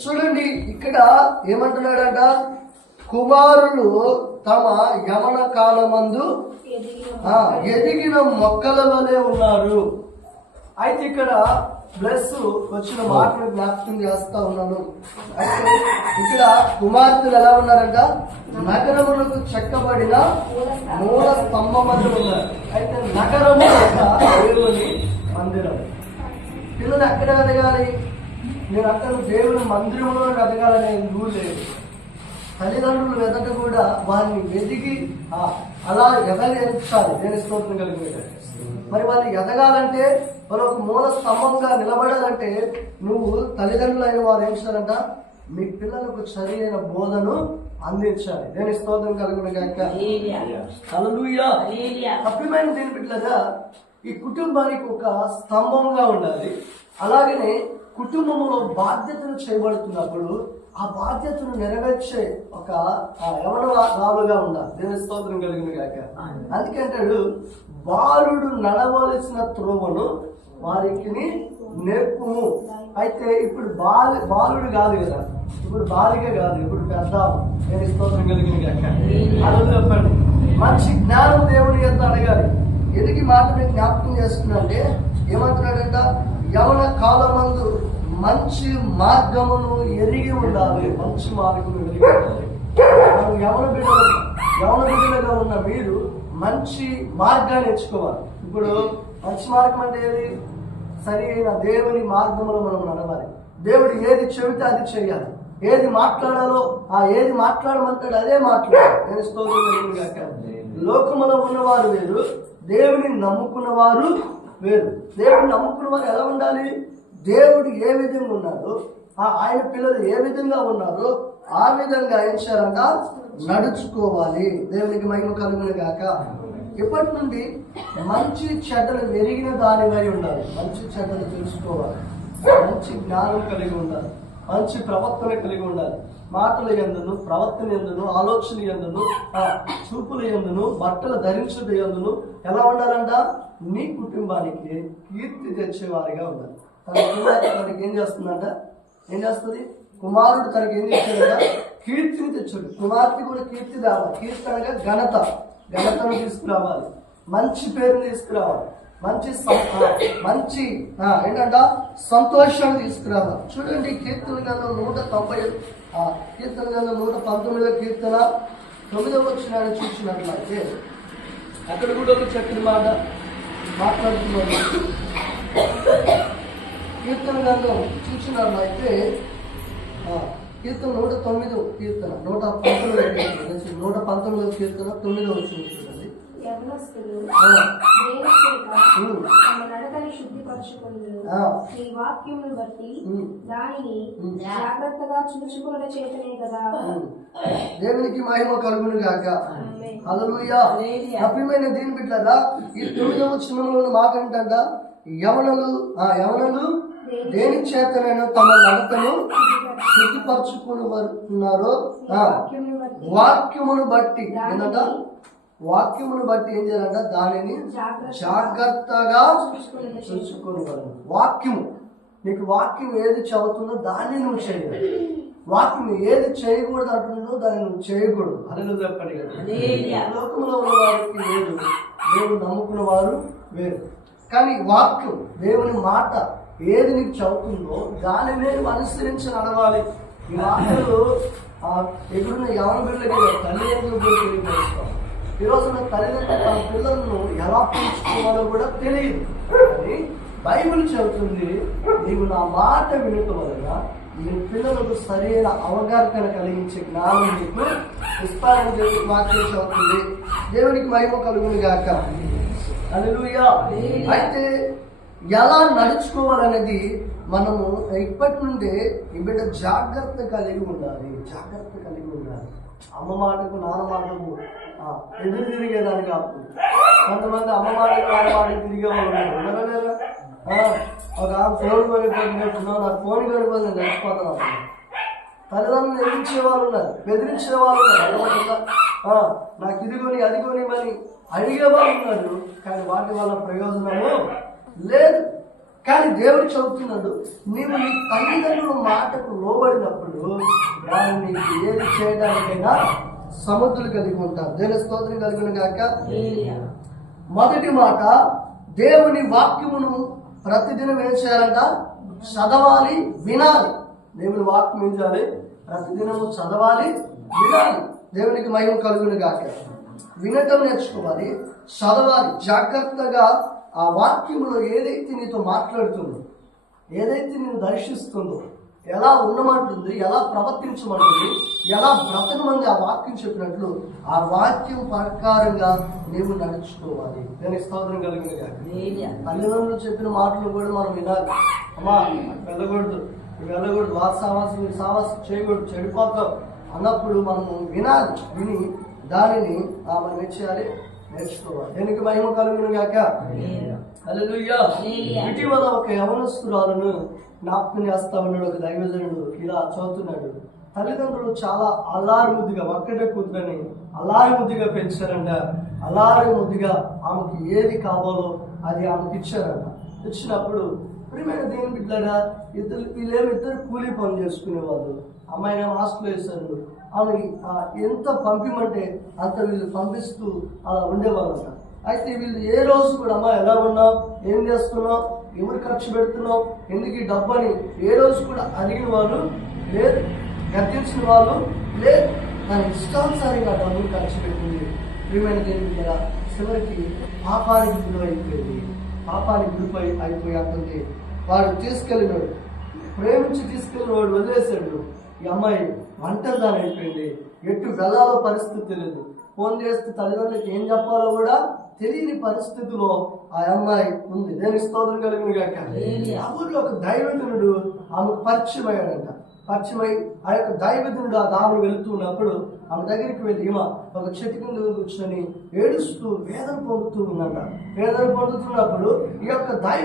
చూడండి ఇక్కడ ఏమంటున్నాడంట? కుమారులు తమ యమన కాలమందు ఆ, ఎదిగిన మొక్కల వలె ఉన్నారు. అయితే ఇక్కడ ప్లస్ వచ్చిన మాటలు జ్ఞాపకం చేస్తా ఉన్నాను. అయితే ఇక్కడ కుమార్తెలు ఎలా ఉన్నారంట? నగరములకు చెక్కబడిన మూల స్తంభమందు ఉన్నారు. అయితే నగరము దేవుని మందిరం. పిల్లలు ఎక్కడ ఎదగాలి? అక్కడ దేవుని మందిరంలో ఎదగాలనే రూల్ లేదు. తల్లిదండ్రులు ఎదట కూడా వారిని వెతికి అలా ఎదగేర్చాలి నేను స్తోత్రం కలిగిన మరి వాళ్ళు ఎదగాలంటే వాళ్ళు ఒక మూల స్తంభంగా నిలబడాలంటే నువ్వు తల్లిదండ్రులైన వారు ఏం చేయాలంట మీ పిల్లలకు సరైన బోధను అందించాలి. నేను స్తోత్రం కలిగిన హల్లెలూయా తప్పిమైన దీని బిడ్డలగా ఈ కుటుంబానికి ఒక స్తంభంగా ఉండాలి. అలాగనే కుటుంబంలో బాధ్యతలు చేయబడుతున్నప్పుడు ఆ బాధ్యతను నెరవేర్చే ఒక ఆ, యవనరాలుగా ఉండాలి. దేవుని స్తోత్రం కలిగిన కాక అందుకే అంటాడు బాలుడు నడవలసిన త్రోవను వారికి నేర్పుము. అయితే ఇప్పుడు బాలు బాలుడు కాదు కదా. ఇప్పుడు బాలిక కాదు ఇప్పుడు పెద్ద నేను స్తోత్రం కలిగిన కాక అలా చెప్పండి. మంచి జ్ఞానం దేవుని ఎంత అడగాలి. ఎందుకు మాట నేను జ్ఞాపకం చేస్తున్నా అంటే ఏమంటున్నాడంట? యవన కాలమందు మంచి మార్గమును ఎరిగి ఉండాలి. మంచి మార్గము ఎరిగి ఉండాలి. మనం యవన బిడ్డలు యవన బిడ్డలుగా ఉన్న మీరు మంచి మార్గాన్ని ఎంచుకోవాలి ఇప్పుడు మంచి మార్గం అంటే ఏది? సరి అయిన దేవుని మార్గంలో మనం నడవాలి. దేవుడు ఏది చెబితే అది చేయాలి. ఏది మాట్లాడాలో ఆ ఏది మాట్లాడమంటాడు అదే మాట్లాడాలి. నేను స్తోత్రం. లోకములో ఉన్నవారు వేరు దేవుని నమ్ముకున్న వారు వేరు. దేవుడిని నమ్ముకున్న వారు ఎలా ఉండాలి? దేవుడు ఏ విధంగా ఉన్నాడో ఆ ఆయన పిల్లలు ఏ విధంగా ఉన్నారో ఆ విధంగా ఏం నడుచుకోవాలి. దేవునికి మహిమ కలుగును గాక. ఇప్పటి నుండి మంచి చెడ్డలు మెరిగిన దానివై ఉండాలి. మంచి చెడ్డలు తెలుసుకోవాలి. మంచి జ్ఞానం కలిగి ఉండాలి. మంచి ప్రవర్తన కలిగి ఉండాలి. మాటల ఎందును ప్రవర్తన ఎందును ఆలోచన ఎందును చూపుల ఎందును బట్టలు ధరించుట ఎందును ఎలా ఉండాలంట? నీ కుటుంబానికి కీర్తి తెచ్చేవారిగా ఉండాలి. తన కుమార్తె తనకి ఏం చేస్తుందంట? ఏం చేస్తుంది? కుమారుడు తనకి ఏం చేస్తాడంట? కీర్తిని తెచ్చాడు. కుమార్తె కూడా కీర్తి రావాలి. కీర్తి అనగా ఘనత. ఘనతను తీసుకురావాలి. మంచి పేరుని తీసుకురావాలి. మంచి మంచి ఏంటంట సంతోషాన్ని తీసుకురావాలి. చూడండి కీర్తన గంధం నూట తొంభై కీర్తన గంధం నూట పంతొమ్మిదో కీర్తన తొమ్మిదవ వచ్చిన చూసినట్లయితే అక్కడ కూడా ఒక చక్కని మాట మాట్లాడుతున్నాడు. కీర్తన గ్రంథం చూసినట్లయితే కీర్తన నూట తొమ్మిదో కీర్తన నూట పంతొమ్మిదో కీర్తన నూట పంతొమ్మిదో కీర్తన తొమ్మిదో వచ్చింది చూడండి యవనస్తులు ఆ, దేవస్తులుగా ఉమ్, తమ నడకని శుద్ధిపరచుకుని ఆ. నీ వాక్యమును బట్టి దానిని. జాగ్రత్తగా చూసుకున్న చేతనే కదా. దేవునికి మహిమ కలుగును గాక. ఆమేన్. హల్లెలూయా. అప్రియమైన దీని బిడ్డరా ఈ తొమ్మిదవ చిన్నంలో మాట ఏంటంట యవనలు ఆ యవనలు దేని చేతనైనా తమ నడతను శుద్ధిపరచుకుని ఉన్నారో ఆ, వాక్యమును బట్టి వాక్యమును బట్టి ఏంటంట? వాక్యమును బట్టి ఏం చేయాలంట? దానిని జాగ్రత్త జాగ్రత్తగా చూసుకుని చూసుకొని వాక్యము. నీకు వాక్యం ఏది చదువుతుందో దాన్ని నువ్వు చేయాలి వాక్యం ఏది చేయకూడదు అంటుందో దాన్ని నువ్వు చేయకూడదు. అని చెప్పండి కదా. లోకంలో ఉన్న వారికి లేదు. దేవుడు నమ్ముకున్న వారు వేరు. కానీ వాక్యం దేవుని మాట ఏది నీకు చదువుతుందో దానినే అనుసరించి నడవాలి. ఈ మాటలు ఆ ఎదురున్న యవన బిడ్డలకి తల్లిదండ్రులు కూడా తెలియజేస్తాం ఈ రోజు నా తల్లిదండ్రులు తన పిల్లలను ఎలా పెంచుకోవాలో కూడా తెలియదు. కానీ బైబిల్ చెబుతుంది నీవు నా మాట వినటం వలన నీ పిల్లలకు సరైన అవగాహన కలిగించే జ్ఞానం నీకు ఇస్తానని చెప్పి వాక్యం చదువుతుంది దేవునికి మహిమ కలుగును గాక. అయితే ఎలా నడుచుకోవాలనేది మనము ఇప్పటి నుండే బిడ్డ జాగ్రత్త కలిగి ఉండాలి. జాగ్రత్త కలిగి ఉండాలి. అమ్మ మాటకు నాన్న మాటకు ఎదురు తిరిగేదాన్ని కాదు కొంతమంది అమ్మ మాటకు నాన్న మాటకు తిరిగే వాళ్ళు ఒక ఫోన్ కొనిపోతున్నట్టున్నావు నాకు ఫోన్ కొనిపోతే నేను చచ్చిపోతాను అంటున్నాడు. తల్లిదండ్రులు ఎదిరించే వాళ్ళు ఉన్నారు బెదిరించే వాళ్ళు ఉన్నారు. నాకు ఇది కొని అది కొని మరి అడిగే వాళ్ళు ఉన్నారు కానీ వాటి వల్ల ప్రయోజనము లేదు. కానీ దేవుడు చెబుతున్నాడు నీవు నీ తల్లిదండ్రుల మాటకు లోబడినప్పుడు నీకు ఏది చేయడానికైనా సముద్రులు కలిగి ఉంటారు. దేని స్తోత్రం కలిగిన గాక. మొదటి మాట దేవుని వాక్యమును ప్రతిదినం ఏం చేయాలంట? చదవాలి వినాలి. దేవుని వాక్యం ఏం చేయాలి? ప్రతిదినము చదవాలి వినాలి. దేవునికి మహిమ కలుగును గాక. వినటం నేర్చుకోవాలి చదవాలి. జాగ్రత్తగా ఆ వాక్యంలో ఏదైతే నీతో మాట్లాడుతుందో ఏదైతే నేను దర్శిస్తుందో ఎలా ఉండమంటుంది ఎలా ప్రవర్తించమంటుంది ఎలా బ్రతకమంది ఆ వాక్యం చెప్పినట్లు ఆ వాక్యం ప్రకారంగా నీవు నడుచుకోవాలి. నేను స్తోత్రం కలిగిన తల్లిదండ్రులు చెప్పిన మాటలు కూడా మనం వినాలి. అమ్మా వెళ్ళకూడదు. వెళ్ళకూడదు. వారి సావాసం సావాసం చేయకూడదు. చెడిపోతాం అన్నప్పుడు మనము వినాలి. విని దానిని మనం ఏం చేయాలి? నేర్చుకోవాలి. దేనికి మహిమ కలుగును గాక? ఇటీవల ఒక యవనస్తురాలను జ్ఞాపకం చేస్తా ఉన్నాడు ఒక దైవజనుడు ఇలా చదువుతున్నాడు. తల్లిదండ్రులు చాలా అల్లారి ముద్దుగా ఒక్కటే కూతురని అల్లారి ముద్దుగా పెంచారంట. అల్లారి ముద్దుగా ఆమెకి ఏది కావాలో అది ఆమెకి ఇచ్చారంట. ఇచ్చినప్పుడు ప్రియమైన దేని బిడ్డగా ఇద్దరు వీళ్ళేమి ఇద్దరు కూలీ పని చేసుకునేవాళ్ళు. అమ్మాయిని హాస్టల్ వేశారు. ఆమె ఎంత పంపిమంటే అంత వీళ్ళు పంపిస్తూ అలా ఉండేవాళ్ళంట. అయితే వీళ్ళు ఏ రోజు కూడా అమ్మా ఎలా ఉన్నావు? ఏం చేస్తున్నావు? ఎవరు ఖర్చు పెడుతున్నావు? ఎందుకు ఈ డబ్బని ఏ రోజు కూడా అడిగిన వాళ్ళు లేదు గర్తించిన వాళ్ళు లేదు. తన ఇష్టానుసారంగా డబ్బులు ఖర్చు పెట్టింది. ప్రియమైన దేవుని కదా చివరికి పాపానికి గురువైపోయింది. అయిపోయింది పాపానికి గురిపై అయిపోయి అంటుంది వాడు తీసుకెళ్ళినాడు. ప్రేమించి తీసుకెళ్ళిన వాడు వదిలేశాడు. ఈ అమ్మాయి ఒంటరిదాని అయిపోయింది. ఎటు వెళ్ళాలో పరిస్థితి తెలియదు. ఫోన్ చేస్తే తల్లిదండ్రులకు ఏం చెప్పాలో కూడా తెలియని పరిస్థితిలో ఆ అమ్మాయి ఉంది. దేనికి స్తోత్రం కలిగిన గాక. ఆ ఊర్లో ఒక దైవజనుడు ఆమెకు పరిచయం అయ్యాడంట పరిచయమై ఆ యొక్క దైవజనుడు ఆ దామును వెళుతూ ఉన్నప్పుడు ఆమె దగ్గరికి వెళ్ళి ఈమె ఒక చెట్టు కింద కూర్చొని ఏడుస్తూ వేదన పొందుతూ ఉందంట. వేదన పొందుతున్నప్పుడు ఈ యొక్క దైవ